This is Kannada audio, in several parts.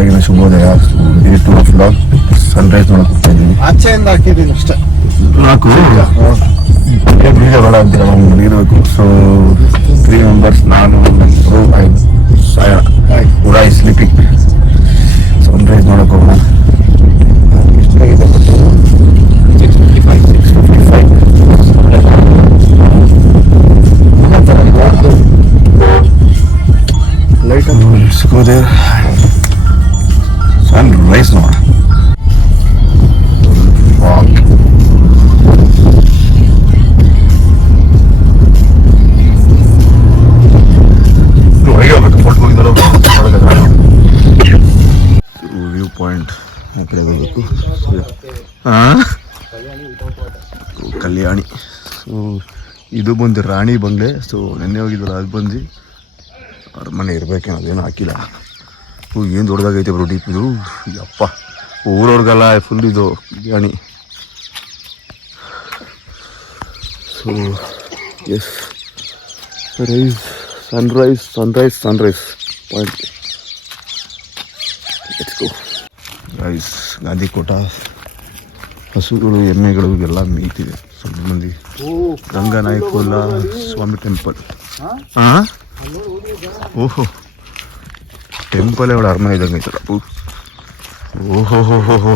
ಬೆಳಗಿನ ಶುಭೋದಯ. ಡೇ 2 ಬ್ಲಾಗ್ ಸನ್ರೈಸ್ ನೋಡಕ್ ಹೋಗ್ತಾ ಇದ್ದೀವಿ. ಆಚೆಯಿಂದ ಹಾಕಿದ್ದೀನಿ ಅಷ್ಟೇ. ಬೀಜ ಬೇಡ ಅಂತೀರ ನಮ್ಗೆ ಇರಬೇಕು. ಸೊ 3 ಮೆಂಬರ್ಸ್, ನಾನು ಉಡಾಯ್ ಸ್ಲೀಪಿಂಗ್. ಸನ್ರೈಸ್ ನೋಡಕ್ ಹೋಗೋಣ. ಎಷ್ಟಾಗಿದೆ 6:55. Let's go there. Sunrise now. Walk. View point ಆ ಕಡೆ ಹೋಗಬೇಕು. ಕಲ್ಯಾಣಿ. ಸೊ ಇದು ಬಂದು ರಾಣಿ ಬಂಗ್ಲೆ. ಸೊ ನೆನ್ನೆ ಹೋಗಿದ್ವಲ್ಲ, ಅದು ಬಂದು ಅವ್ರ ಮನೆ ಇರಬೇಕೇನೋ, ಅದೇನು ಹಾಕಿಲ್ಲ. ಏನು ದೊಡ್ಡದಾಗೈತೆ ಬ್ರೋ ಡೀಪ್ ಇದು. ಯಪ್ಪ, ಊರವ್ರಿಗೆಲ್ಲ ಫುಲ್ ಇದು biryani. So yes, sunrise point. Let's go guys. Gandikota ಹಸುಗಳು ಎಮ್ಮೆಗಳು ಎಲ್ಲ ಮೇಯ್ತಿದೆ. ಸ್ವಲ್ಪ ಮಂದಿ ಗಂಗಾನಾಯಕುಲ ಸ್ವಾಮಿ ಟೆಂಪಲ್. ಹಾಂ, ಓಹೋ, ಟೆಂಪಲ್ ಅವಳ ಅರಮನೆ ಇದ್ದಂಗೆ ಐತಲ್ಲ. ಓಹೋ ಹೋ ಹೋ,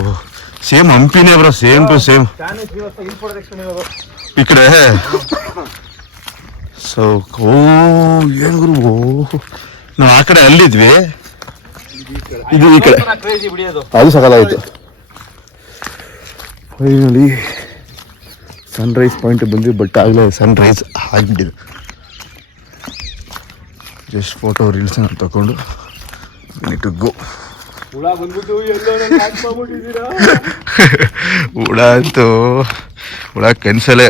ಸೇಮ್ ಹಂಪಿನೇ ಬ್ರೋ, ಸೇಮ್ ಟು ಸೇಮ್ ಈ ಕಡೆ. ಸೊ ಓ ಏನು ಗುರು, ಓಹೋ, ನಾವು ಆ ಕಡೆ ಅಲ್ಲಿದ್ವಿ, ಇದು ಈ ಕಡೆ. ಅದು ಸಕಲಾಯಿತು. ಫೈನಲಿ ಸನ್ರೈಸ್ ಪಾಯಿಂಟ್ ಬಂದ್ವಿ. ಬಟ್ ಆಗಲೇ ಸನ್ರೈಸ್ ಆಗಿಬಿಟ್ಟಿದೆ. ಜಸ್ಟ್ ಫೋಟೋ ರೀಲ್ಸ್ ತಗೊಂಡು ಟು ಗೋ. ಹುಳ ಅಂತೂ ಹುಳ ಕನ್ಸಲ್ಲೇ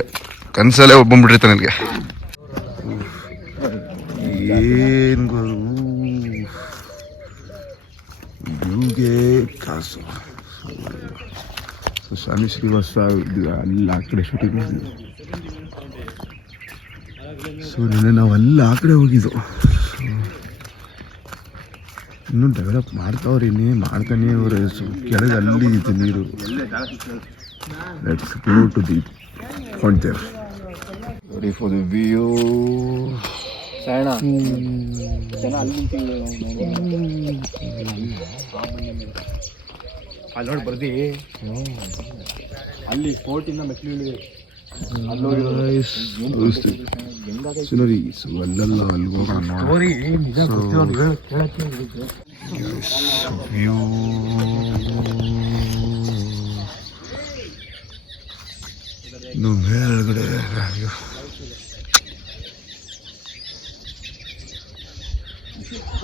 ಒಬ್ಬಂಬಿಟ್ಟಿರ್ತ ನನಗೆ. ಏನು ಗುರು, ಇವ್ಗೆ ಕಾಸು. ಸ್ವಾಮಿ ಶ್ರೀವಾಸ ಅಲ್ಲಿ ಆ ಕಡೆ ಶೂಟಿಂಗ್. ಸೊ ನೆನ್ನೆ ನಾವು ಅಲ್ಲಿ ಆ ಕಡೆ ಹೋಗಿದ್ದು. ಇನ್ನೂ ಡೆವಲಪ್ ಮಾಡ್ತಾವ್ರಿ, ಮಾಡ್ತಾನೆ ಅವ್ರೆ. ಸೊ ಕೆಳಗೆ ಅಲ್ಲಿ ಇದೆ ನೀರು. Let's go to the point there. Ready for the view. ಅಲ್ಲಿ ನೋಡಿ ಬರ್ದಿ, ಅಲ್ಲಿ ಸ್ಪೋರ್ಟಿಂದ ಮೆಟ್ಲು ಅಲ್ಲೆಲ್ಲ ಅಲ್ಲಿ ಹೋಗೋಣ. ವ್ಯೂ ಇನ್ನು ಮೇಲ್ಗಡೆ.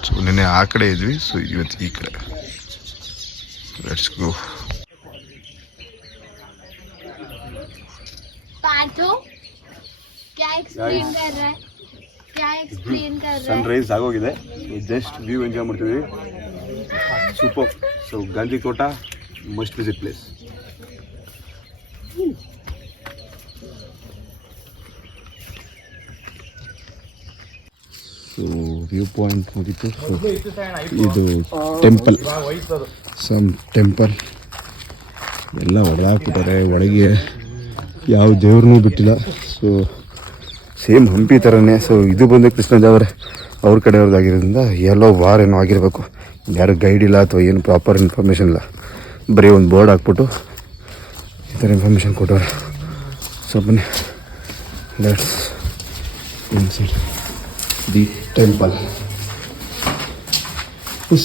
ಸೊ ನೆನ್ನೆ ಆ ಕಡೆ ಇದ್ವಿ, ಸೊ ಇವತ್ತು ಈ ಕಡೆ. Let's go. ಸನ್ರೈಸ್ ಆಗೋಗಿದೆ. ಜಸ್ಟ್ ವ್ಯೂ ಎಂಜಾಯ್ ಮಾಡ್ತಿದ್ವಿ. Super. So Gandikota must visit place. So view point ಮುಗಿತು. ಸೊ ಇದು ಟೆಂಪಲ್, ಟೆಂಪಲ್ ಎಲ್ಲ ಹೊಡೆದಾಕ್ಬಿಟ್ಟಾರೆ. ಒಳಗೆ ಯಾವ ದೇವ್ರನ್ನೂ ಬಿಟ್ಟಿಲ್ಲ. ಸೊ ಸೇಮ್ ಹಂಪಿ ಥರನೇ. ಸೊ ಇದು ಬಂದು ಕೃಷ್ಣದೇವರೇ ಅವ್ರ ಕಡೆಯವ್ರದ್ದಾಗಿರೋದ್ರಿಂದ ಎಲ್ಲೋ ವಾರ್ ಏನೋ ಆಗಿರಬೇಕು. ಯಾರು ಗೈಡ್ ಇಲ್ಲ ಅಥವಾ ಏನು ಪ್ರಾಪರ್ ಇನ್ಫಾರ್ಮೇಷನ್ ಇಲ್ಲ. ಬರೀ ಒಂದು ಬೋರ್ಡ್ ಹಾಕ್ಬಿಟ್ಟು ಈ ಥರ ಇನ್ಫಾರ್ಮೇಷನ್ ಕೊಟ್ಟವ್ರೆ. ಸೊ ಬನ್ನಿ, let's inside the temple.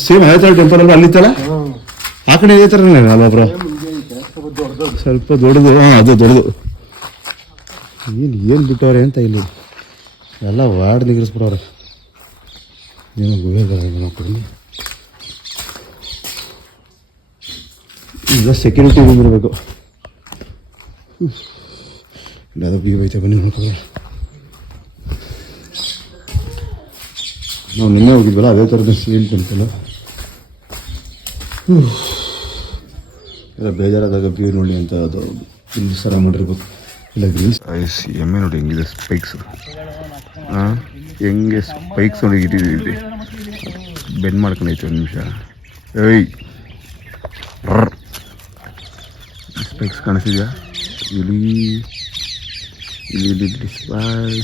Same ಅದೇ ಥರ ಟೆಂಪಲ್ ಅಂದ್ರೆ ಅಲ್ಲಿತ್ತಲ್ಲ, ಆ ಕಡೆ ಇದೇ ಥರನೇ ಅಲ್ಲ ಬ್ರೋ? ಸ್ವಲ್ಪ ದೊಡ್ಡದು. ಹಾಂ, ಅದು ದೊಡ್ಡದು. ಏನು ಬಿಟ್ಟವ್ರೆ ಅಂತ ಇಲ್ಲಿ ಎಲ್ಲ ವಾರ್ಡ್ ನಿಗಿಸ್ಬಿಟ್ಟವ್ರೆ. ಏನೋ ಗುಹೆಗಳ ಮಕ್ಕಳು. ಈಗ ಸೆಕ್ಯೂರಿಟಿ ಬಂದಿರಬೇಕು. ಅದು ವ್ಯೂ ಐತೆ, ಬನ್ನಿ ನೋಡ್ಕೊಳ್ಳಿ. ನಾವು ನಿನ್ನೆ ಹೋಗಿದ್ವಲ್ಲ ಅದೇ ಥರದ ಸೇಮ್ ಟೆಂಪಲ್. ಎಲ್ಲ ಬೇಜಾರಾದಾಗ ವ್ಯೂ ನೋಡಿ ಅಂತ ಅದು ಇಲ್ಲಿ ಸರ ಮಾಡಿರ್ಬೇಕು. ಇಲ್ಲ ಗ್ರೀಸ್ ಐಸ್ ಎಮ್ಮೆ ನೋಡಿ ಹೆಂಗಿದೆ ಸ್ಪೈಕ್ಸ್. ಹೆಂಗೆ ಸ್ಪೈಕ್ಸ್ ನೋಡಿ ಇಟ್ಟಿದ್ದೀವಿ. ಬೆಂಡ್ ಮಾಡ್ಕೊಂಡೈತೆ ಒಂದು ನಿಮಿಷ. ಏಯ್ ಸ್ಪೆಕ್ಸ್ ಕಾಣಿಸಿದ್ಯಾ? ಇಲ್ಲಿ ಬಾಯ್.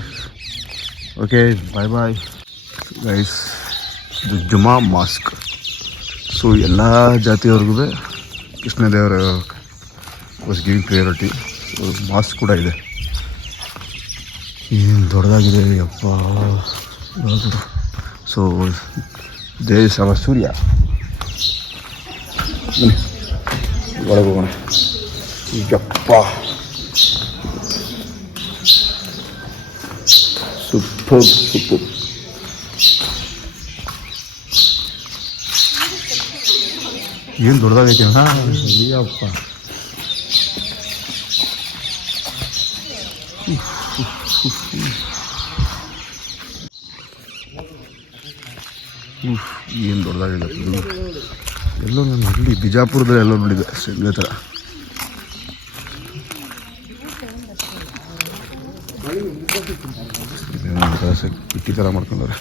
Okay bye bye guys. ಇದು ಜುಮಾ ಮಾಸ್ಕ್. ಸೊ ಎಲ್ಲ ಜಾತಿಯವ್ರಿಗೂ ಕೃಷ್ಣದೇವರ was giving priority. So mosque ಕೂಡ ಇದೆ. ಏನು ದೊಡ್ಡದಾಗಿದೆ ಯಪ್ಪ. ಸೊ ದೇಶ ಅವ ಸೂರ್ಯ. ಒಳಗೆ ಹೋಗೋಣ. ಯಪ್ಪ ಸೂಪರ್. ಏನು ದೊಡ್ಡದಾಗೈತೆ ಅಯ್ಯಪ್ಪ. ಏನು ದೊಡ್ಡದಾಗಿದೆ. ಎಲ್ಲೋ ನಾನು ಇಲ್ಲಿ ಬಿಜಾಪುರದಲ್ಲಿ ಎಲ್ಲೋ ನೋಡಿದ್ದೆ ಇದೇ ಥರ. ಇಟ್ಟಿ ಥರ ಮಾಡ್ಕೊಂಡವ್ರೆ.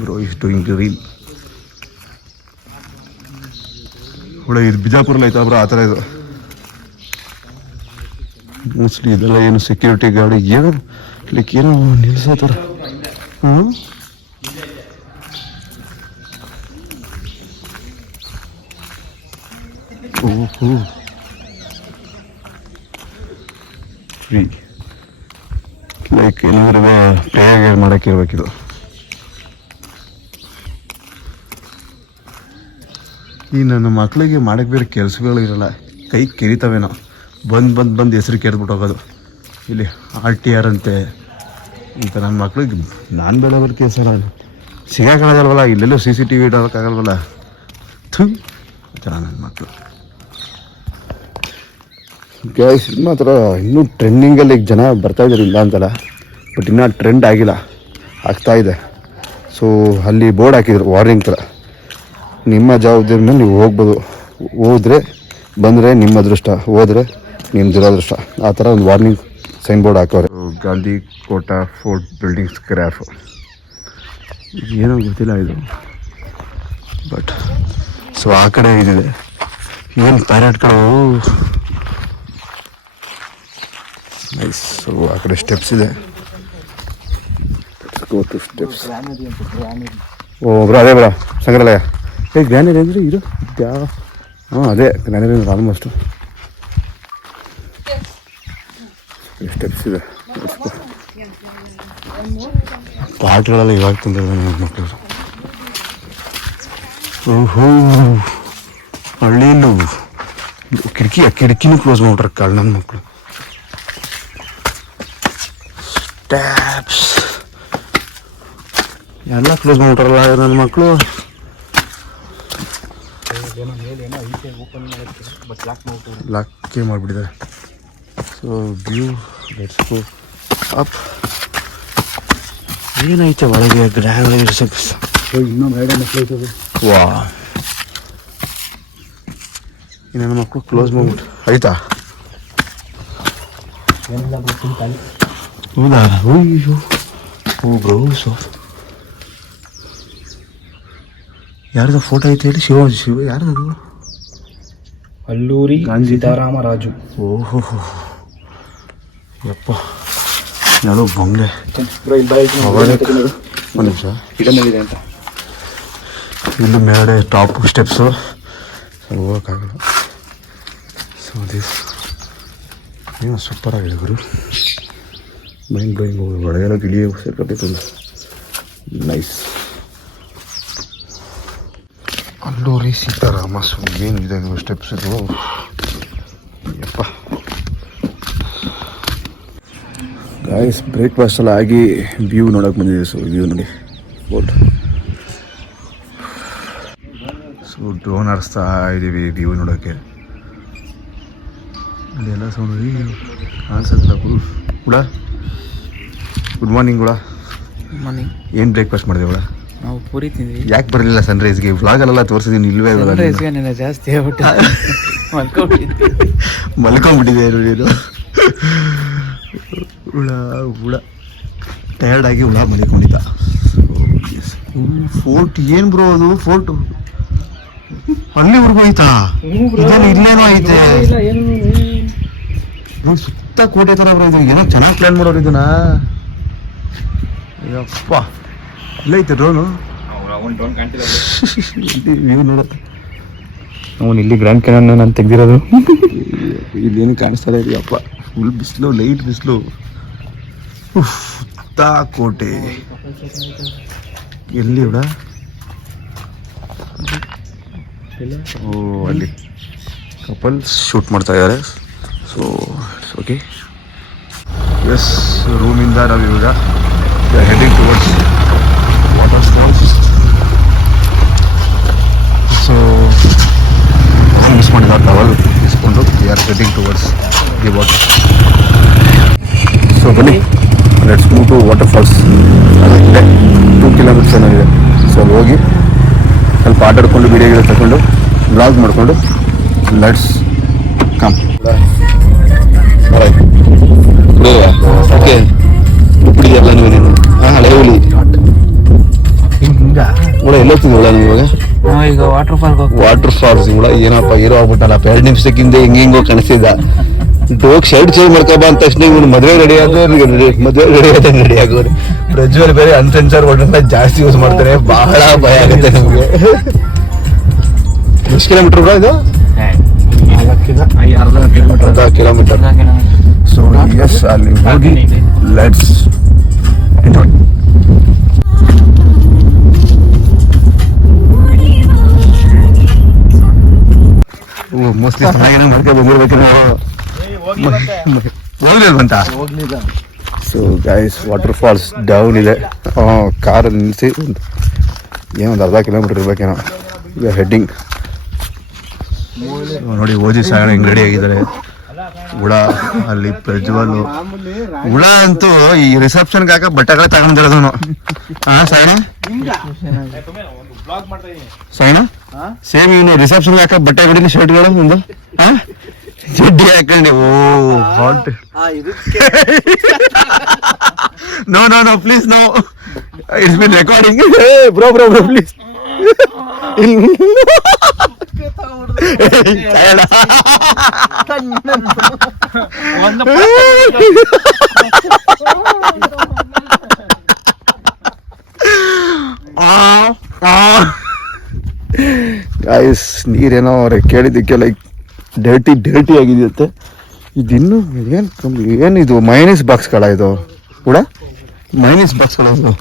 Bro is doing reel. ಹುಳ ಇದು ಬಿಜಾಪುರಲ್ಲಿ ಐತಾ ಬ್ರೋ? ಆ ಥರ ಇದು ಮೋಸ್ಟ್ಲಿ. ಇದೆಲ್ಲ ಏನು ಸೆಕ್ಯೂರಿಟಿ ಗಾರ್ಡ್ ಏನೋ ಲೈಕ್ ಏನೋ ನಿಲ್ಸತ್ತಾರ. ಓಹೋ ಫ್ರೀ. ಲೈಕ್ ಏನಾದ್ರೂ ಪ್ರಯಾಗ ಮಾಡೋಕ್ಕಿರ್ಬೇಕಿದು. ಈ ನನ್ನ ಮಕ್ಕಳಿಗೆ ಮಾಡೋಕ್ಕೆ ಬೇರೆ ಕೆಲಸಗಳು ಇರೋಲ್ಲ. ಕೈ ಕೆರಿತವೇನೋ. ಬಂದು ಹೆಸರು ಕೆರೆದ್ಬಿಟ್ಟು ಹೋಗೋದು. ಇಲ್ಲಿ RTR ಅಂತೆ ಇಂಥ ನನ್ನ ಮಕ್ಳಿಗೆ ನಾನು ಬೇಡ ಬರ್ತೀಯ ಸರ್. ಅದು ಸಿಗೋಕ್ಕಾಗಲ್ವಲ್ಲ, ಇಲ್ಲೆಲ್ಲೂ CCTV ಇಡೋಕ್ಕಾಗಲ್ವಲ್ಲ. ಥೂ ಥರ ನನ್ನ ಮಕ್ಕಳು. ಗ್ಯಾಸ್ ಮಾತ್ರ ಇನ್ನೂ ಟ್ರೆಂಡಿಂಗಲ್ಲಿ ಜನ ಬರ್ತಾಯಿದ್ದಾರೆ, ಇಲ್ಲ ಅಂತಲ್ಲ. ಬಟ್ ಇನ್ನೂ ಟ್ರೆಂಡ್ ಆಗಿಲ್ಲ, ಆಗ್ತಾಯಿದೆ. ಸೊ ಅಲ್ಲಿ ಬೋರ್ಡ್ ಹಾಕಿದ್ರು ವಾರ್ನಿಂಗ್ ಥರ. ನಿಮ್ಮ ಜವಾಬ್ದಾರಿ ಮೇಲೆ ನೀವು ಹೋಗ್ಬೋದು. ಹೋದರೆ ಬಂದರೆ ನಿಮ್ಮ ಅದೃಷ್ಟ, ಹೋದರೆ ನಿಮ್ಮ ದುರದೃಷ್ಟ. ಆ ಥರ ಒಂದು ವಾರ್ನಿಂಗ್ ಸೈನ್ ಬೋರ್ಡ್ ಹಾಕೋರು. ಗಾಂಧಿ ಕೋಟ ಫೋರ್ಟ್ ಬಿಲ್ಡಿಂಗ್ ಸ್ಕ್ರ್ಯಾಪ್ ಏನೋ ಗೊತ್ತಿಲ್ಲ ಇದು. ಬಟ್ ಸೊ ಆ ಕಡೆ ಇದಿದೆ. ಏನು ಪ್ಯಾರೆಟ್ಗಳು ನೈಸ್. ಸೊ ಆ ಕಡೆ ಸ್ಟೆಪ್ಸ್ ಇದೆ. ಸ್ಟೆಪ್ಸ್. ಓ ಬ್ರೋ, ಅದೇ ಬ್ರೋ ಸಂಗ್ರಹಾಲಯ. ಗ್ರ್ಯಾನರಿ ಅಂದರೆ ಇದು ಯಾವ? ಹಾಂ ಅದೇ ಗ್ರ್ಯಾನರಿ ಅಂದ್ರೆ ಆಲ್ಮೋಸ್ಟು. ಸ್ಟೆಪ್ಸ್ ಇದೆ. ಪಾಟ್ಗಳೆಲ್ಲ ಇವಾಗ ತಂದಿದ್ದಾರೆ ನನ್ನ ಮಕ್ಕಳು. ಓಹೋ ಹಳ್ಳಿಯಲ್ಲೂ ಕಿಟಕಿನೂ ಕ್ಲೋಸ್ ಮಾಡ್ಬಿಟ್ರೆ ಕಾಳು ನನ್ನ ಮಕ್ಕಳು. ಸ್ಟ್ಯಾಪ್ಸ್ ಎಲ್ಲ ಕ್ಲೋಸ್ ಮಾಡ್ಬಿಟ್ರಲ್ಲ ನನ್ನ ಮಕ್ಕಳು. ಲಾಕೇ ಮಾಡಿಬಿಟ್ಟಿದ್ದಾರೆ. So view let's go up. ಏನೈತೆ ಒಳಗೆ ಗ್ರ್ಯಾನರಿ ಇರ್ಸಕ್ಕೆ. ಇನ್ನೊಂದು ಐಡಿಯಾ ಮಕ್ಕಳು. ವಾ ನನ್ನ ಮಕ್ಕಳು ಕ್ಲೋಸ್ ಮಾಡ್ಬಿಟ್ಟು ಆಯ್ತಾ? ಹೌದಾ? ಅಯ್ಯೋ ಓ ಬ್ರೋ. ಸೊ ಯಾರ್ದು ಫೋಟೋ ಐತೆ ಹೇಳಿ? ಶಿವ ಯಾರ್ದು? ಅಲ್ಲೂರಿ ಸೀತಾರಾಮರಾಜು. ಓಹೋ ಯಪ್ಪ, ಯಾವುದೋ ಬಂಗ್ಲೆ. ಒಂದು ನಿಮಿಷ, ಇಡಮೇಲಿದೆ ಅಂತ. ಇಲ್ಲಿ ಮೇಲ್ಗಡೆ ಟಾಪ್ ಸ್ಟೆಪ್ಸು ಹೋಗೋಕ್ಕಾಗಲ್ಲ. ಸೊ ದಿಸ್ ಏನೋ ಸೂಪರ್ ಆಗಿದೆ ಗುರು. Mind blowing. ಒಳಗೆಲ್ಲ ಗಿಳಿ ಸೇರ್ಕೋಬೇಕು. ನೈಸ್. ಅಲ್ಲೂರಿ ಸೀತಾರಾಮ. ಸೊ ಏನಿದೆ ಸ್ಟೆಪ್ಸ್ ಇದು ಯಪ್ಪ. ಗಾಯ್ಸ್ ಬ್ರೇಕ್ಫಾಸ್ಟ್ ಎಲ್ಲ ಆಗಿ ವ್ಯೂ ನೋಡೋಕೆ ಬಂದಿದೆ. ಸೊ ವ್ಯೂ ನೋಡಿ ಬೋಟ್. ಸೊ ಡ್ರೋನ್ ಹಾರಿಸ್ತಾ ಇದ್ದೀವಿ ವ್ಯೂ ನೋಡೋಕ್ಕೆ. ಅಲ್ಲೆಲ್ಲ ಸೌಂಡ್ ಕಾಣಿಸಲ್ಲ. ಕೂಡ ಗುಡ್ ಮಾರ್ನಿಂಗ್ ಕೂಡ. ಮಾರ್ನಿಂಗ್. ಏನು ಬ್ರೇಕ್ಫಾಸ್ಟ್ ಮಾಡಿದೆ ಕೂಡ? ನಾವು ಪೂರಿ ತಿಂದ್ವಿ. ಯಾಕೆ ಬರಲಿಲ್ಲ ಸನ್ರೈಸ್ಗೆ? ವ್ಲಾಗಲ್ಲೆಲ್ಲ ತೋರಿಸಿದ್ದೀನಿ, ಇಲ್ವೇ ಇಲ್ಲ. ಸನ್ರೈಸ್ಗೆ ಜಾಸ್ತಿ ಆಗ್ಬಿಟ್ಟು ಮಲ್ಕೊಂಡ್ಬಿಟ್ಟಿದೆ ನೀನು. ಹುಳ ಟಯರ್ಡಾಗಿ ಹುಳ ಮಲ್ಕೊಂಡಿದ್ದ. ಫೋರ್ಟ್ ಏನ್ ಬ್ರೋ ಅದು ಫೋರ್ಟ್ ಅಲ್ಲಿವರೆಗೂ ಐತಾ ಇದೇನು ಇಲ್ಲೇನೋ ಐತೆ ಸುತ್ತ ಕೋಟೆ ತರ ಬ್ರೋ ಇದು ಏನೋ ಚೆನ್ನಾಗಿ ಪ್ಲಾನ್ ಮಾಡೋರು ಇದನ್ನ ಯಪ್ಪ ಇಲ್ಲೈತೆ ಡ್ರೋನು ಅವನು ಇಲ್ಲಿ ಗ್ರ್ಯಾಂಡ್ ಕ್ಯಾನನ್ ನಾನು ತೆಗ್ದಿರೋದು. ಇಲ್ಲೇನು ಕಾಣಿಸ್ತಾ ಇದೆ ಅಪ್ಪ ಫುಲ್ ಬಿಸಿಲು ಲೈಟ್ ಬಿಸಿಲು ಸುತ್ತ ಕೋಟೆ ಎಲ್ಲಿ ಬಿಡ ಓ ಅಲ್ಲಿ ಕಪಲ್ ಶೂಟ್ ಮಾಡ್ತಾ ಇದ್ದಾರೆ ಸೊ ಓಕೆ ಎಸ್ ರೂಮಿಂದ ನಾವು ಇವಾಗ heading towards water falls so miss ಮಾಡಿದ ಟವಲ್ ಇಸ್ಕೊಂಡು we are heading towards the water so ಬನ್ನಿ let's move to water falls ಅದೇ 2 ಕಿಲೋಮೀಟರ್ಸ್ ಏನಾಗಿದೆ ಸೊ ಅಲ್ಲಿ ಹೋಗಿ ಸ್ವಲ್ಪ ಆಟ ಆಡ್ಕೊಂಡು ವಿಡಿಯೋಗಳು ತಗೊಂಡು ಬ್ಲಾಗ್ ಮಾಡಿಕೊಂಡು ಲೆಟ್ಸ್ ಕಮ್ ಓಕೆ ಉಪ್ಪಿಡಿದೆಲ್ಲ ನೀವೇನೇನು ಹಾಂ ಹಳೆ ಹುಲಿ ಕೂಡ ಎಲ್ಲೋಗ್ತಿದ್ವಲ್ಲ ನೀವು ಇವಾಗ ಈಗ ವಾಟರ್ ಫಾಲ್ ವಾಟರ್ ಫಾಲ್ಸ್ ಕೂಡ ಏನಪ್ಪ ಹೀರೋ ಆಗ್ಬಿಟ್ಟಲ್ಲ 2 ನಿಮಿಷಕ್ಕಿಂತ ಹೆಂಗೋ ಕಾಣಿಸ್ತಿದ್ದ ಡೋಗ್ ಶರ್ಟ್ ಚೇಂಜ್ ಮಾಡ್ಕೊಬ ಅಂದ ತಕ್ಷಣ ಇವನು ಮದುವೆ ರೆಡಿ ಆದಂಗೆ ರೆಡಿ ಆಗೋರು ಪ್ರಜ್ವಲ್ ಬೇರೆ ಅನ್ಸೆನ್ಸರ್ ವರ್ಡ್ನ ಜಾಸ್ತಿ ಯೂಸ್ ಮಾಡ್ತಾರೆ ಬಹಳ ಭಯ ಆಗುತ್ತೆ ನಮಗೆ ಎಷ್ಟು ಕಿಲೋಮೀಟರ್ ಕೂಡ ಇದು ಅರ್ಧ ಕಿಲೋಮೀಟರ್ ಸೊ ಎಸ್ ಅಲ್ಲಿ ಹೋಗಿ ಲೆಟ್ಸ್ ಎಂಜಾಯ್ ಮೋಸ್ಟ್ಲಿ ಚೆನ್ನಾಗಿ ಮಾಡ್ಕೊಂಡು ಬಂದಿರ್ಬೇಕು ನಾವು ಹೋಗ್ಲಿಲ್ವಂತ so guys water falls down ಇದೆ ಕಾರಲ್ಲಿ ನಿಲ್ಲಿಸಿ ಏನೊಂದು ಅರ್ಧ ಕಿಲೋಮೀಟರ್ ಇರ್ಬೇಕೇನೋ ಈಗ ಹೆಡ್ಡಿಂಗ್ ನೋಡಿ ಓದಿ ಸಾಯಣ ಹೆಂಗ್ ರೆಡಿ ಆಗಿದ್ದಾರೆ ಹುಳ ಅಲ್ಲಿ ಪ್ರಜ್ವಲು ಹುಳ ಅಂತೂ ಈ ರಿಸೆಪ್ಷನ್ಗೆ ಹಾಕ ಬಟ್ಟೆಗಳ ತಗೊಂಡಿರೋದನು ಹಾ ಸಾಯಣ ಸಾಯಣ ಸೇಮ್ ಇವನು ರಿಸೆಪ್ಷನ್ಗೆ ಹಾಕ ಬಟ್ಟೆ ಬಿಡಿ ಶರ್ಟ್ಗಳು ಒಂದು ಹಾ ಚಡ್ಡಿ ಹಾಕೊಂಡಿ oh hot no no no please no it's been recording bro bro bro please guys ನೀರೇನೋ ಅವ್ರೆ ಕೇಳಿದ್ದಕ್ಕೆ ಲೈಕ್ ಡರ್ಟಿ ಆಗಿದೆಯಂತೆ ಇದಿನ್ನು ಏನು ಕಮ್ಮಿ ಏನಿದು ಮೈನಸ್ ಬಾಕ್ಸ್ಗಳ ಇದು ಕೂಡ ಮೈನಸ್ ಬಾಕ್ಸ್ಗಳ ಇದು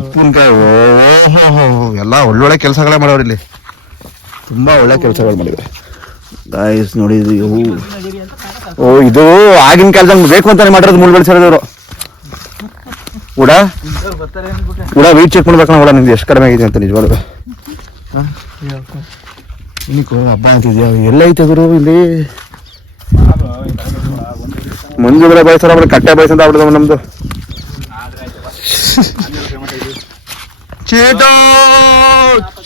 ಉಪ್ಪಿನಕಾಯಿ ಓಹೋ ಎಲ್ಲ ಒಳ್ಳೊಳ್ಳೆ ಕೆಲಸಗಳೇ ಮಾಡೋರು ಇಲ್ಲಿ ತುಂಬಾ ಒಳ್ಳೆ ಕೆಲಸಗಳು ಮಾಡಿದ್ದಾರೆ ಗೈಸ್ ನೋಡಿ ಓ ಇದು ಆಗಿನ ಕಾಲದಲ್ಲಿ ಬೇಕು ಅಂತಾನೆ ಮಾಡಿರೋದು ಮುಳ್ಳು ಸೇರಿದವರು ಕೂಡ ವೆಯ್ಟ್ ಚೆಕ್ ಮಾಡ್ಬೇಕಣ್ಣ ಕೂಡ ನಿಮ್ದು ಎಷ್ಟು ಕಡಿಮೆ ಆಗಿದೆ ಅಂತ ನಿಜವಾಗ್ಲೂ ಇನ್ನಿಕ್ಕೂ ಹಬ್ಬ ಅಂತಿದ್ಯಾ ಎಲ್ಲ ಐತೆ ಗುರು ಇಲ್ಲಿ ಮಂಜು ಬೆಳೆ ಬಯಸ್ತಾರ ಅವ್ರು ಕಟ್ಟೆ ಬಯಸಂತ ಆಗ್ಬಿಡ್ದವ ನಮ್ದು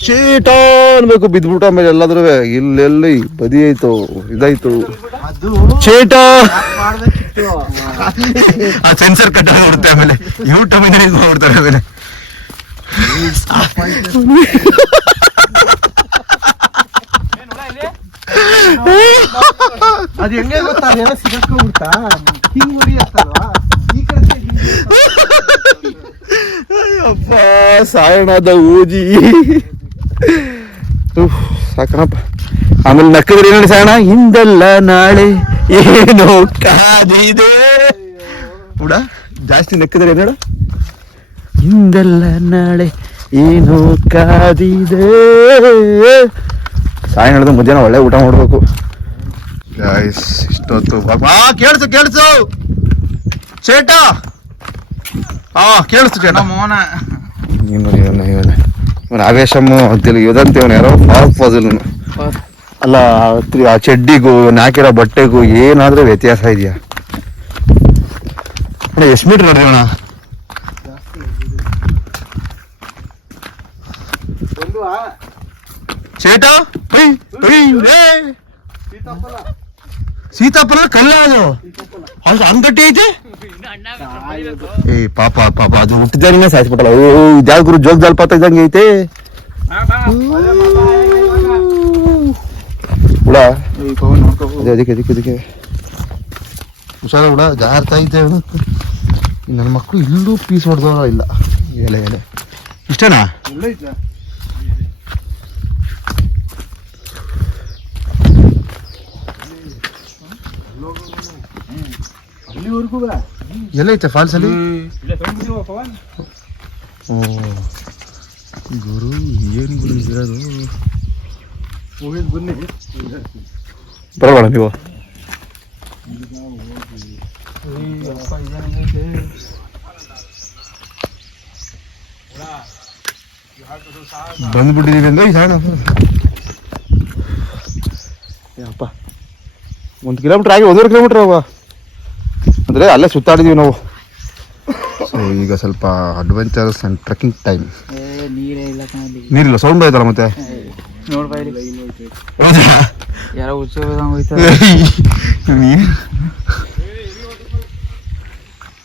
ಚೀಟ ಅನ್ಬೇಕು ಬಿದ್ಬಿಟ್ಟು ಆಮೇಲೆ ಎಲ್ಲಾದ್ರೂ ಇಲ್ಲೆಲ್ಲಿ ಬದಿ ಆಯ್ತು ಇದಾಯ್ತು ಚೀಟ ಆ ಸೆನ್ಸರ್ ಕಟ್ ಆಗ್ಬಿಡುತ್ತೆ ಆಮೇಲೆ ಯೂಟ್ಯೂಬ್ ಹೋಗ್ಬಿಡ್ತಾರೆ ಆಮೇಲೆ ಅದು ಹೆಂಗೆ ಗೊತ್ತಾ ಅದೆಲ್ಲ ಸಿಗಕ್ಕೋಗ್ಬಿಡ್ತಾ ಹಿಂಗ್ ಉರಿ ಆಗ್ತಲ್ವಾ ಈ ಕಡೆ ಅಪ್ಪ ಸಾಯಣದ ಊಜಿ ಸಾಕಣಪ್ಪ ಆಮೇಲೆ ನಕ್ಕಿದ್ರೆ ನೋಡಿ ಸಾಯಣ ಹಿಂದೆಲ್ಲ ನಾಳೆ ಏನೋ ಕಾದಿದೆ ಕೂಡ ಜಾಸ್ತಿ ನಕ್ಕಿದ್ರೆ ನೋಡ ಹಿಂದೆಲ್ಲ ನಾಳೆ ಏನೋ ಕಾದಿದೆ ಸಾಯಂಕಾಲದ ಮಧ್ಯಾಹ್ನ ಒಳ್ಳೆ ಊಟ ಮಾಡ್ಬೇಕು ಗೈಸ್ ಇಷ್ಟೊತ್ತು ಕೇಳಿಸು ಚೇಟ ಕೇಳಿಸ್ತು ಚೇಟ ಇವನು ಆವೇಶಮ್ಮ ಅಂತಿಲ್ಲ ಇದಂತ ಇವನು ಯಾರೋ ಫಾಜಿಲ್ ಅಲ್ಲ ಆ ಚಡ್ಡಿಗೂ ಇವನು ಹಾಕಿರೋ ಬಟ್ಟೆಗೂ ಏನಾದ್ರೂ ವ್ಯತ್ಯಾಸ ಇದೆಯಾ ಎಷ್ಟು ಮೀಟರ್ ನೋಡ್ರಿ ಅಣ್ಣ ಚೇಟ ಸೀತಾಫಲ ಕಲ್ಲ ಅದು ಅದು ಅಂಗಟ್ಟಿ ಐತೆ. ಏ ಪಾಪ ಪಾಪ ಅದು ಹುಟ್ಟಿದಾರಿನೇ ಸಾಯಿಸ್ಬಿಟ್ಟಲ್ಲ. ಓ ಇದ್ಯಾವ ಗುರು ಜೋಗ ಜಲಪಾತ ಇದ್ದಂಗೆ ಐತೆ. ಹುಳ ಅದೇ ಅದಕ್ಕೆ ಅದಕ್ಕೆ ಅದಕ್ಕೆ ಹುಷಾರ ಹುಳ ಜಾರ್ತಾ ಐತೆ. ನನ್ನ ಮಕ್ಕಳು ಇಲ್ಲೂ ಪೀಸ್ ಹೊಡೆದವ ಇಲ್ಲ. ಎಲೆ ಎಲೆ ಇಷ್ಟನಾ? ಎಲ್ಲೈತೆ ಫಾಲ್ಸ್ ಅಲ್ಲಿ? ಗುರು ಏನು ಗುರು ಇರೋದು? ಬರೋಣ ನೀವು ಬಂದ್ಬಿಟ್ಟಿದೀವಿ ಅಂದ್ರೆ ಅಪ್ಪ 1 ಕಿಲೋಮೀಟರ್ ಆಗಿ 1.5 ಕಿಲೋಮೀಟರ್ ಅವ ಅಂದರೆ ಅಲ್ಲೇ ಸುತ್ತಾಡಿದೀವಿ ನಾವು. ಸೊ ಈಗ ಸ್ವಲ್ಪ ಅಡ್ವೆಂಚರ್ಸ್ ಆ್ಯಂಡ್ ಟ್ರೆಕ್ಕಿಂಗ್ ಟೈಮ್. ನೀರಿಲ್ಲ, ಸೌಂಡ್ ಆಯ್ತಲ್ಲ ಮತ್ತೆ.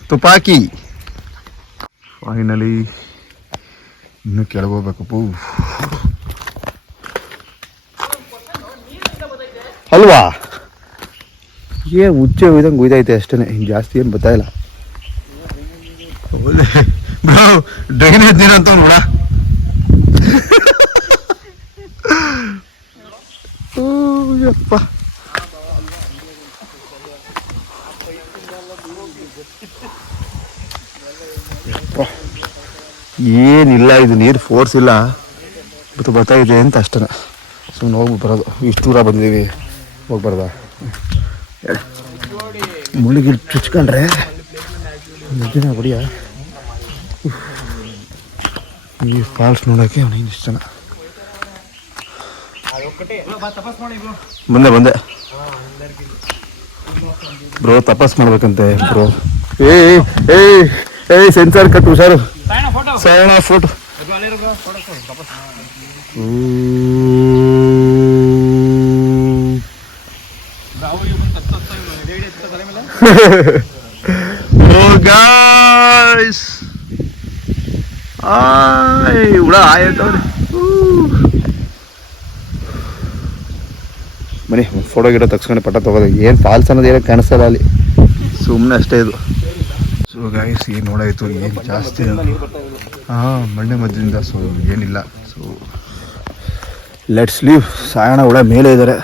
ತುಪಾಕಿ ಫೈನಲಿ ಇನ್ನು ಕೆಳಗೋಗ್ಬೇಕಪ್ಪ ಅಲ್ವಾ? ಏನು ಹುಚ್ಚೆ ಒಯ್ದಂಗೆ ಒಯ್ದೈತೆ ಅಷ್ಟೇ, ಜಾಸ್ತಿ ಏನು ಗೊತ್ತಾಯಿಲ್ಲ. ಡ್ರೈನೇಜ್ ನೀರು ಅಂತ ನೋಡ. ಯಪ್ಪ ಏನಿಲ್ಲ, ಇದು ನೀರು ಫೋರ್ಸ್ ಇಲ್ಲ, ಮತ್ತು ಬರ್ತಾಯಿದೆ ಅಂತ ಅಷ್ಟೇ. ಸುಮ್ಮನೆ ಹೋಗ್ಬಿಟ್ಟು ಬರೋದು. ಇಷ್ಟು ದೂರ ಬಂದಿದ್ದೀವಿ, ಹೋಗ್ಬಾರ್ದ? ಮುಳ್ಳಿಗೆ ಚುಚ್ಕೊಂಡ್ರೆ ನಿಜನ ಹೊಡಿಯ. ಈ ಫಾಲ್ಸ್ ನೋಡೋಕ್ಕೆ ಅವನಿಗೆ ಇಷ್ಟ. ಬಂದೆ ಬ್ರೋ, ತಪಾಸ್ ಮಾಡ್ಬೇಕಂತೆ ಬ್ರೋ. ಏ ಸೆನ್ಸಾರ್ ಕಟ್, ಹುಷಾರು. ಸಣ್ಣ ಫೋಟೋ. ಹುಳ ಆಯ್ತವ್ರೆ. ಬನ್ನಿ ಫೋಟೋ ಗಿಡ ತಗ್ಸ್ಕೊಂಡು ಪಟ್ಟ ತಗೋದು. ಏನು ಫಾಲ್ಸ್ ಅನ್ನೋದು ಏನಕ್ಕೆ ಕಾಣಿಸ್ತಲ್ಲ ಅಲ್ಲಿ, ಸುಮ್ಮನೆ ಅಷ್ಟೇ ಇದು. ಸೊ ಗಾಯ್ಸ್, ಏನು ನೋಡಾಯಿತು, ಏನು ಜಾಸ್ತಿ ಮಣ್ಣೆ ಮಧ್ಯದಿಂದ. ಸೊ ಏನಿಲ್ಲ. So let's leave. ಸಾಯಣ ಹುಳ ಮೇಲೆ ಇದ್ದಾರೆ,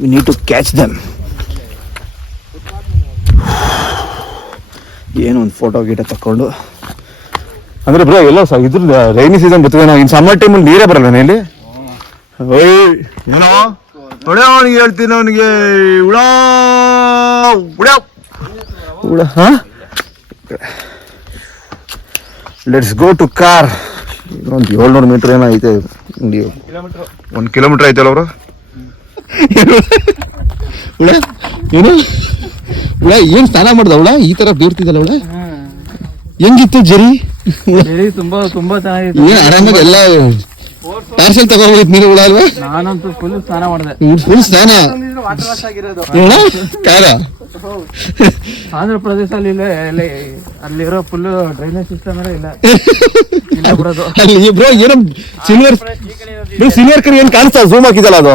we need to catch them. ಏನು ಒಂದು ಫೋಟೋ ಗಿಟ ತಕ್ಕೊಂಡು ಅಂದರೆ ಬ್ರೋ ಎಲ್ಲ ಇದ್ರ ರೈನಿ ಸೀಸನ್ ಬರ್ತದೆ. ನಾವು ಇನ್ನು ಸಮ್ಮರ್ ಟೈಮಲ್ಲಿ ನೀರೇ ಬರಲ್ಲ ಇಲ್ಲಿ. ಏನೋ ಹೊಡೆ ಅವನಿಗೆ ಹೇಳ್ತೀನಿ, ಅವನಿಗೆ ಹುಳ ಹುಳ. ಹಾಂ, ಲೆಟ್ಸ್ ಗೋ ಟು ಕಾರ್. ಒಂದು 700 ಮೀಟ್ರ್ ಏನೋ ಐತೆ, 1 ಕಿಲೋಮೀಟ್ರ್ ಐತಲ್ಲ ಅವರು. ಹುಳ ಏನು ಹುಳ ಏನು ಸ್ನಾನ ಮಾಡ್ದ ಹುಳ? ಈ ಥರ ಬೀರ್ತಿದ್ದಲ್ಲ ಹುಳ. ಹೆಂಗಿತ್ತು ಜರಿ? ತುಂಬಾ ಚೆನ್ನಾಗಿತ್ತು. ಏನು ಆರಾಮಾಗಿ ಎಲ್ಲ ಪಾರ್ಸೆಲ್ ತಗೊಂಡಿದ್ದು ನೀರು ಹುಳ ಅಲ್ವಾ? ನಾನಂತೂ ಫುಲ್ ಸ್ನಾನ ಮಾಡಿದೆ. ಫುಲ್ ಸ್ನಾನ ಕಾರ. ಆಂಧ್ರ ಪ್ರದೇಶಲ್ಲಿ ಅಲ್ಲಿರೋ ಫುಲ್ ಡ್ರೈನೇಜ್ ಸಿಸ್ಟಮ್ ಇಲ್ಲ. ಅಲ್ಲಿ ಬ್ರೋ ಏನೋ ಸಿಲ್ವರ್ ಕಲರ್ ಏನು ಕಾಣಿಸ್ತಾ? ಝೂಮ್ ಹಾಕಿದಲ್ಲ ಅದು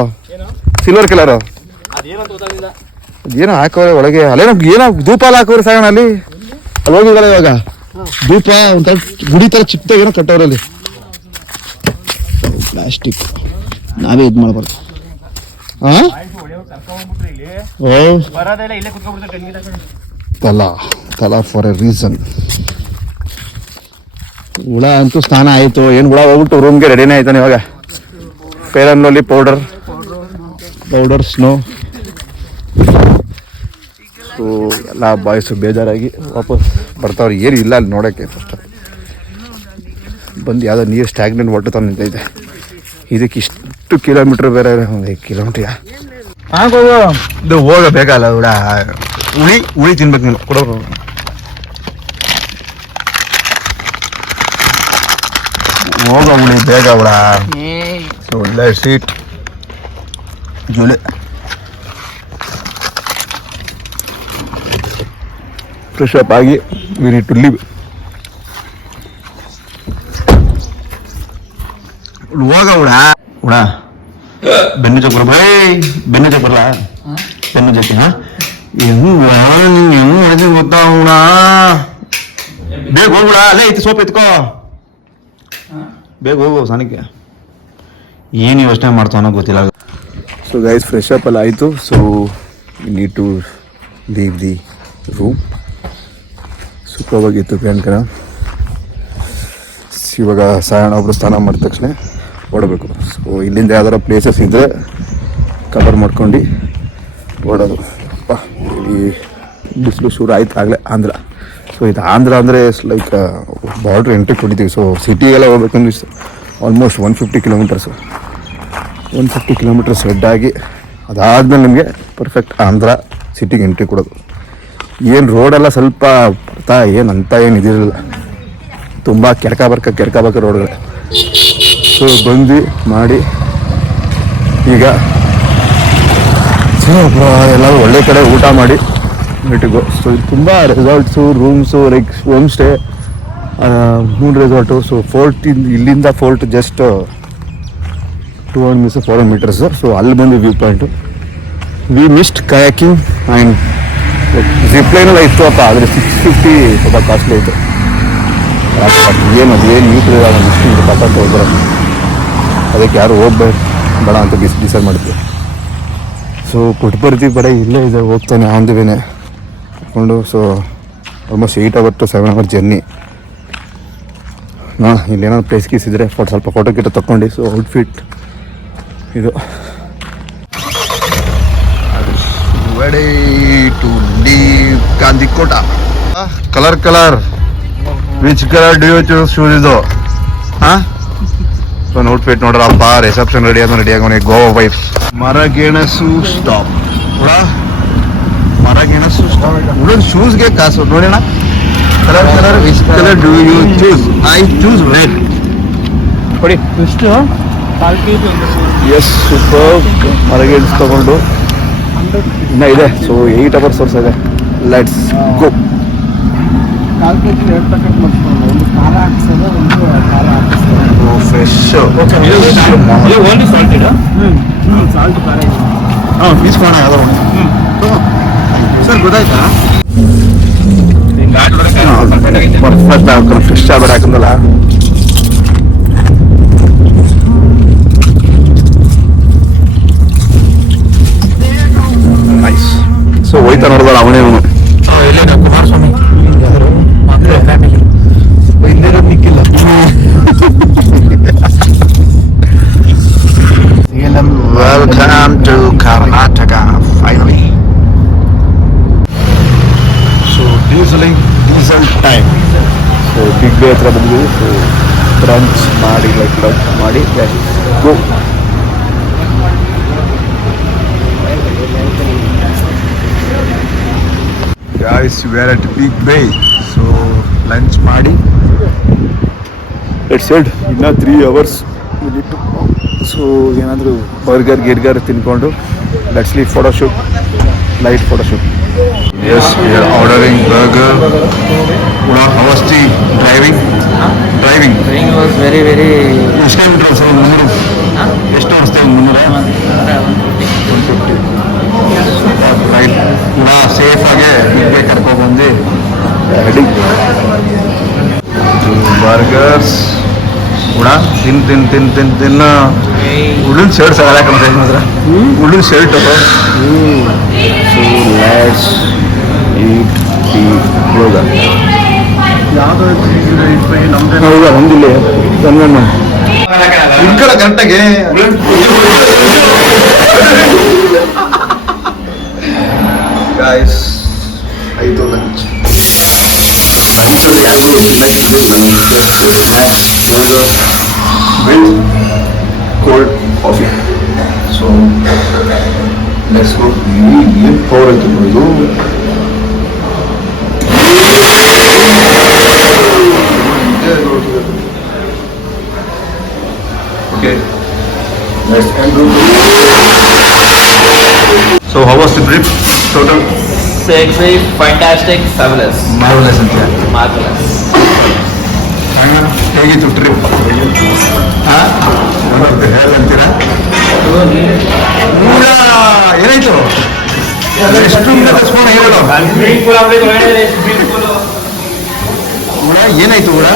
ಸಿಲ್ವರ್ ಕಲರ್. ಅದೇನೋ ಹಾಕೋರೆ ಒಳಗೆ. ಅಲ್ಲೇನೋ ಏನೋ ಧೂಪ ಎಲ್ಲ ಹಾಕೋರೆ ಸಾಗಣ ಅಲ್ಲಿ ಹೋಗಿದಾರೆ ಇವಾಗ. ಧೂಪ ಒಂಥರ ಗುಡಿ ಥರ ಚಿಕ್ಕದಾಗಿ ಏನೋ ಕಟ್ಟೋರಲ್ಲಿ. ಪ್ಲಾಸ್ಟಿಕ್ ನಾವೇ ಇದು ಮಾಡಬಾರ್ದು. ತಲಾ ಫಾರ್ ಎ ರೀಸನ್. ಹುಳ ಅಂತೂ ಸ್ನಾನ ಆಯಿತು. ಏನು ಹುಳ ಹೋಗ್ಬಿಟ್ಟು ರೂಮ್ಗೆ ರೆಡಿನೇ ಆಯ್ತಾನೆ ಇವಾಗ. Fair and lovely powder snow. So ಎಲ್ಲ ಬಾಯ್ಸು ಬೇಜಾರಾಗಿ ವಾಪಸ್ ಬರ್ತಾವ್ರು. ಏನು ಇಲ್ಲ ಅಲ್ಲಿ ನೋಡೋಕ್ಕೆ. ಫಸ್ಟ್ ಬಂದು ಯಾವುದೋ ನೀರು ಸ್ಟ್ಯಾಗ್ನೆಂಟ್ ವಾಟರ್ ತಂದು ನಿಂತೈತೆ. ಇದಕ್ಕೆ ಇಷ್ಟು ಕಿಲೋಮೀಟ್ರ್ ಬೇರೆ, 1 ಕಿಲೋಮೀಟ್ರ್ ಇದು ಹೋಗಬೇಕಲ್ಲ ಹುಳ. ಹುಳಿ ತಿನ್ಬೇಕು ನೀನು ಕೊಡೋರು. ಹೋಗ ಹುಳಿ ಬೇಗ ಹುಳ. ಸೊ ಒಳ್ಳೆ ಸೀಟ್ ಜುಳೆ. ಫ್ರೆಶ್ ಅಪ್ ಆಗಿ ವಿ ನೀಡ್ ಟು ಲಿವ್. ಹೋಗ ಉಡ ಬೆನ್ನು ಜೊತೆ ಬರ ಬೆನ್ನು ಜೊತೆ ಬರಲ್ಲ ಬೆನ್ನು ಜೊತೆ ಹೆಂಗ್ ಮಾಡಿದ್ರೆ ಗೊತ್ತಾ ಉಣ ಬೇಗ ಹೋಗ್ಬಿಡ ಅಲ್ಲೇ ಐತಿ ಸೋಪ್ ಎತ್ಕೋ ಬೇಗ ಹೋಗು ಸನಕ್ಕೆ ಏನು ಯೋಚನೆ ಮಾಡ್ತಾವನೋ ಗೊತ್ತಿಲ್ಲ. ಸೊ ಗೈಸ್ ಫ್ರೆಶ್ ಅಪ್ ಎಲ್ಲ ಆಯಿತು. So need to leave the room. ಸುಖವಾಗಿತ್ತು ಪ್ರಿಯಾಂಕರ. ಇವಾಗ ಸಾಯಣ ಒಬ್ಬರು ಸ್ನಾನ ಮಾಡಿದ ತಕ್ಷಣ ಓಡಬೇಕು. ಸೊ ಇಲ್ಲಿಂದ ಯಾವ್ದಾರ ಪ್ಲೇಸಸ್ ಇದ್ದರೆ ಕವರ್ ಮಾಡ್ಕೊಂಡು ಓಡೋದು. ಅಪ್ಪ ಈ ಬಿಸಿಲು ಶುರು ಆಯ್ತು ಆಗಲೇ ಆಂಧ್ರ. ಸೊ ಇದು ಆಂಧ್ರ ಅಂದರೆ ಲೈಕ್ ಬಾರ್ಡ್ರ್ ಎಂಟ್ರಿ ಕೊಟ್ಟಿದ್ದೀವಿ. ಸೊ ಸಿಟಿಗೆಲ್ಲ ಹೋಗ್ಬೇಕಂದ್ರೆ ಆಲ್ಮೋಸ್ಟ್ 150 ಕಿಲೋಮೀಟರ್ಸು 150 ಕಿಲೋಮೀಟರ್ಸ್ ಹೆಡ್ಡಾಗಿ ಅದಾದಮೇಲೆ ನಿಮಗೆ ಪರ್ಫೆಕ್ಟ್ ಆಂಧ್ರ ಸಿಟಿಗೆ ಎಂಟ್ರಿ ಕೊಡೋದು. ಏನು ರೋಡೆಲ್ಲ ಸ್ವಲ್ಪ ಬರ್ತಾ ಏನು ಇದಿರಲಿಲ್ಲ, ತುಂಬ ಕೆರ್ಕ ಬರ್ಕ ರೋಡ್ಗಳು. ಸೊ ಬಂದು ಮಾಡಿ ಈಗ ಸೊ ಎಲ್ಲರೂ ಒಳ್ಳೆ ಕಡೆ ಊಟ ಮಾಡಿ ಮೀಟಿಗೋ. ಸೊ ಇದು ತುಂಬ resorts rooms like home stay 3 resort. So ಇಲ್ಲಿಂದ ಫೋರ್ಟ್ ಜಸ್ಟ್ 400 ಮೀಟರ್ಸು. ಸೊ ಅಲ್ಲಿ ಬಂದು view point. We missed kayaking and ಜಿಪ್ಲೈನೆಲ್ಲ ಇತ್ತು ಅಪ್ಪ, ಆದರೆ 650 ಸ್ವಲ್ಪ ಕಾಸ್ಟ್ಲಿ ಇತ್ತು. ಏನು ನೀಟಿಲ್ಲ ಇಷ್ಟು ತಪ್ಪಂತ ಹೋಗ್ಬಾರ, ಅದಕ್ಕೆ ಯಾರು ಹೋಗ್ಬೇಡ ಅಂತ ಡಿಸೈಡ್ ಮಾಡಿದ್ವಿ. ಸೊ ಪುಟ್ಪರ್ತಿ ಬಡ ಇಲ್ಲೇ ಇದೆ, ಹೋಗ್ತಾನೆ ಆನ್ ದಿ ವೇನೆ ಹಾಕ್ಕೊಂಡು. So almost 8 hours to 7 hours journey. ಇಲ್ಲೇನಾದ್ರು ಪ್ಲೇಸ್ ಗೀಸ್ ಇದ್ದರೆ ಸ್ವಲ್ಪ ಫೋಟೋ ಗಿಟೋ ತಗೊಂಡು. ಸೊ ಔಟ್ಫಿಟ್ ಇದು ready to leave Gandikota. Colour which colour do you choose shoes ಇದು? ಹಾಂ ಸೊ ಔಟ್ಫಿಟ್ ನೋಡ್ರಪ್ಪ. ರಿಸೆಪ್ಷನ್ ರೆಡಿ ಆಗೋನೆ ಗೋವಾ ವೈಫ್. ಮರಗೆಣಸು ಸ್ಟಾಪ್ ಮರಗೆಣಸು ಸ್ಟಾಪ್. ಹುಡುಗ ಶೂಸ್ಗೆ ಕಾಸು ನೋಡೋಣ. Colour which colour do you choose? I choose red. ಕೊಡಿ ಎಷ್ಟು 4 kg. Yes super. ಮರಗೆಣಸು ತಗೊಂಡು ಇನ್ನೂ ಇದೆ. ಸೊ 8 hours ತೋರಿಸ್ತಾ ಇದೆ. Let's go. 4 kg 2 ಪ್ಯಾಕೆಟ್ ಮಾಡಿಸ್ಕೊಂಡು ಒಂದು ಖಾರ ಹಾಕ್ಸೋದು, ಒಂದು ಖಾರ ಹಾಕಿಸ್ತಾರೆ. Fresh only salted. ಸಾಲ್ಟ್ ಖಾರ ಇದೆ. ಇಸ್ಕೋಣ ಯಾವುದೋ ಸರ್ ಗೊತ್ತಾಯ್ತಾ? ಫ್ರೆಶ್ ಆಗ್ಬೇಡ ಹಾಕಂದಲ್ಲ. ನೈಸ್. ಸೊ ಹೋಯ್ತಾ ನೋಡಿದಲ್ಲ ಅವನೇ ಕುಮಾರಸ್ವಾಮಿ ನಿಕ್ಕಿಲ್ಲ. Welcome to Karnataka finally. So diesel time. So Big Bay ಹತ್ರ ಬಂದ್ವಿ. ಸೊ ಬ್ರಂಚ್ ಮಾಡಿ ಲಂಚ್ ಮಾಡಿ go. Guys, we are at Big Bay. So lunch ಮಾಡಿ ಲೆಟ್ಸ್ ಹೆಡ್. ಇನ್ನು 3 hours we need to go. So ಏನಾದರೂ ಬರ್ಗರ್ ತಿನ್ಕೊಂಡು let's leave photoshoot, light photoshoot. S we are ordering burger. How was the driving was very ಎಷ್ಟು ಕಿಲೋಮೀಟರ್ ಸರ್? 300 ಎಷ್ಟು ಅನಿಸ್ತೇವೆ? 150 ರೈಟ್. ಸೇಫಾಗಿ ಹೀಗೆ ಕರ್ಕೊಬಂದು ರೆಡಿ ಬರ್ಗರ್ಸ್ ಕೂಡ ತಿನ್ನ ಉಳ್ಳಿನ ಶರ್ಟ್ ಸರ್ ಯಾಕಂದ್ರೆ ಮಾತ್ರ ಉಳ್ಳಿನ shirt. So let's eat the burger. ಹೌದಾ ನಮ್ದಿಲ್ಲ ಕನ್ವೆಂಟ್ ಇನ್ಕಳ ಕರೆಕ್ಟಾಗಿ ಗಾಯ್ಸ್ ಆಯಿತು lunch. with cold coffee. So let's go. ಏನು ಪವರ್ ಆಯ್ತು ಇದು. Okay, let's end. So how was the trip total? Sexy, fantastic, fabulous, marvellous ಅಂತ marvelous. ಹೇಗಿತ್ತು ಟ್ರಿಪ್ ಅಂತೀರಾ ಏನಾಯ್ತು ಎಷ್ಟು ಹೇಳೋ Swimming pool ಅವ್ರಿಗೆ ಒಳ್ಳೆಯದೇ, swimming pool. ಏನಾಯ್ತು ಕೂಡ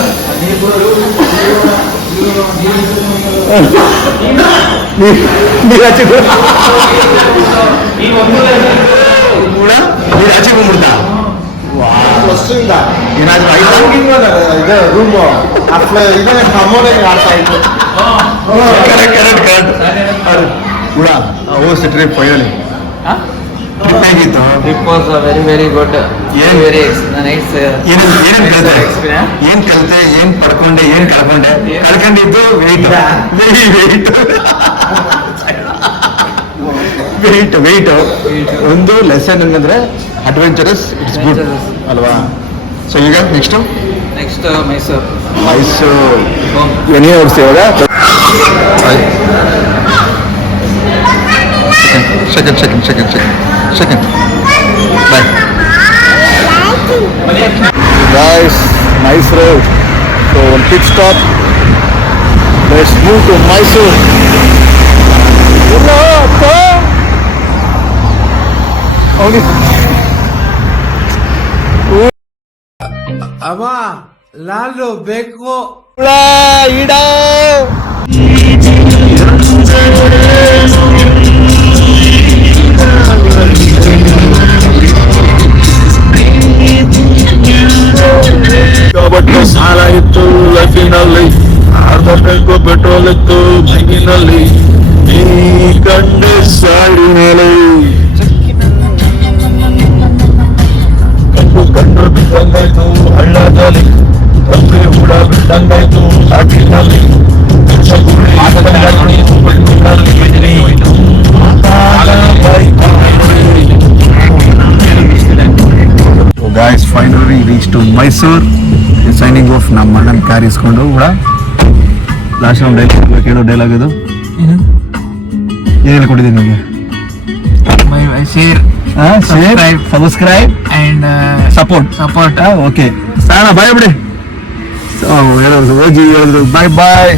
ನೀರಾಚೆ ಕೂಡ ನೀರಾಚೆ ಬಂದ್ಬಿಡ್ತಾ ವರ್ಷದಿಂದ ಏನಾದ್ರು ಆಯ್ತಾ ಇದೆ ರೂಮು ಅಪ್ಲೈ ಇದೆ ಅಮೌಂಟ್ ಆಡ್ತಾ ಇತ್ತು ಕರೆಕ್ಟ್ ಕೂಡ ಹೋಸ್ಟ್ ಟ್ರಿಪ್ ಫೈನಲಿ ಟ್ರಿಪ್ ಹೇಗಿತ್ತು Trip was very, very good. Yeah. Very nice. ಏನೇನು ಕಲಿತೆ experience. ಏನ್ ಕಲಿತೆ ಏನ್ ಪಡ್ಕೊಂಡೆ ಏನ್ ಕಳ್ಕೊಂಡೆ ಕಳ್ಕೊಂಡಿದ್ದು ವೆಯ್ಟ್ ಒಂದು ಲೆಸನ್ ಏನಂದ್ರೆ ಅಡ್ವೆಂಚರಸ್ ಇಟ್ಸ್ ಗುಡ್ Adventurous. ಅಲ್ವಾ ಸೊ ಈಗ next Next, Mysore. Mysore Home. ಏನೇ ಓಡಿಸಿ ಇವಾಗ second bye guys nice road so ಒಂದು pit stop let's move to Mysore ಅವ ಲಾಲು ಬೇಕು ಇಡ ಬಟ್ಟೆ ಸಾಲ ಇತ್ತು ಲೈಫಿನಲ್ಲಿ ಆರ್ಧಬೇಕು ಪೆಟ್ರೋಲ್ ಇತ್ತು ಬೈಕಿನಲ್ಲಿ ಈ ಕಂಡೆ ಸಾಡಿ ಮೇಲೆ ಕಣ್ಣು ಬಿಟ್ಟಂಗಾಯ್ತು ಹಳ್ಳದಲ್ಲಿ ಕಪ್ಪೆ ಹುಳ ಬಿಟ್ಟಂಗಾಯ್ತು ಹಾಕಿನಲ್ಲಿ guys finally reach to Mysore signing off ನಮ್ಮ ಅಣ್ಣನ ಕಾರ್ ಇಸ್ಕೊಂಡು ಕೂಡ ಲಾಸ್ಟ್ ಟೈಮ್ ಡೈಲಾಗ್ ಕೇಳೋ ಡೈಲಾಗ್ ಇದು ಏನು ಹೇಳ್ಕೊಟ್ಟಿದ್ದೀನಿ ನಿಮಗೆ Share, subscribe and support okay ಸಾಣ ಬಾಯ್ ಬಿಡಿ ಹೋಗಿ ಹೇಳಿದ್ರು ಬಾಯ್ ಬಾಯ್